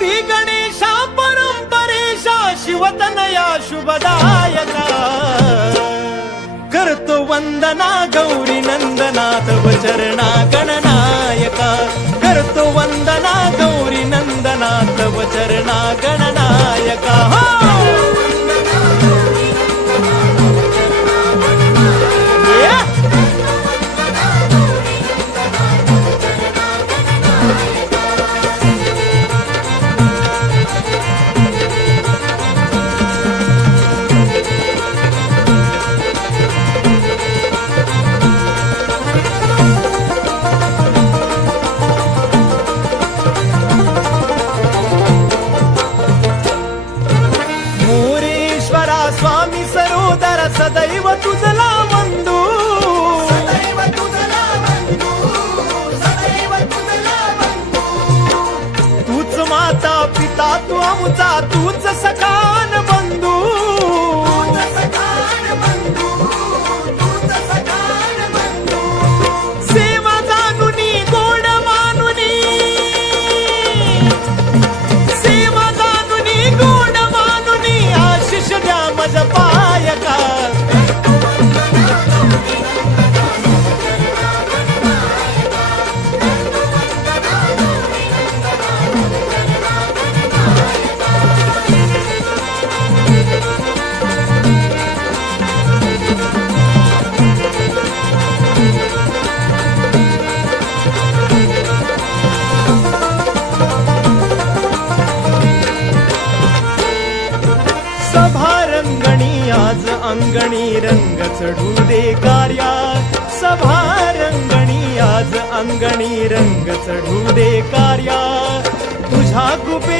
श्री गणेशा परंपरेशा शिवतनया शुभदायका करतो वंदना गौरी नंदना तव चरणा गणनायका करतो वंदना गौरी नंदना तव चरणा गणनायका स्वामी सरोदर सदैव तुझला वंदू सदैव तुझला वंदू सदैव तुझला वंदू तूच माता पिता तू आमचा तूच सखान बंधू तूच सखान बंधू तूच सखान बंधू सेवा जानुनी गोड मानुनी सेवा जानुनी गोड मानुनी आशिष द्या मज पायका सभारंगणी आज अंगणी रंग चढू दे कार्या सभारंगणी आज अंगणी रंग चढू दे कार्या तुझ्या कुबे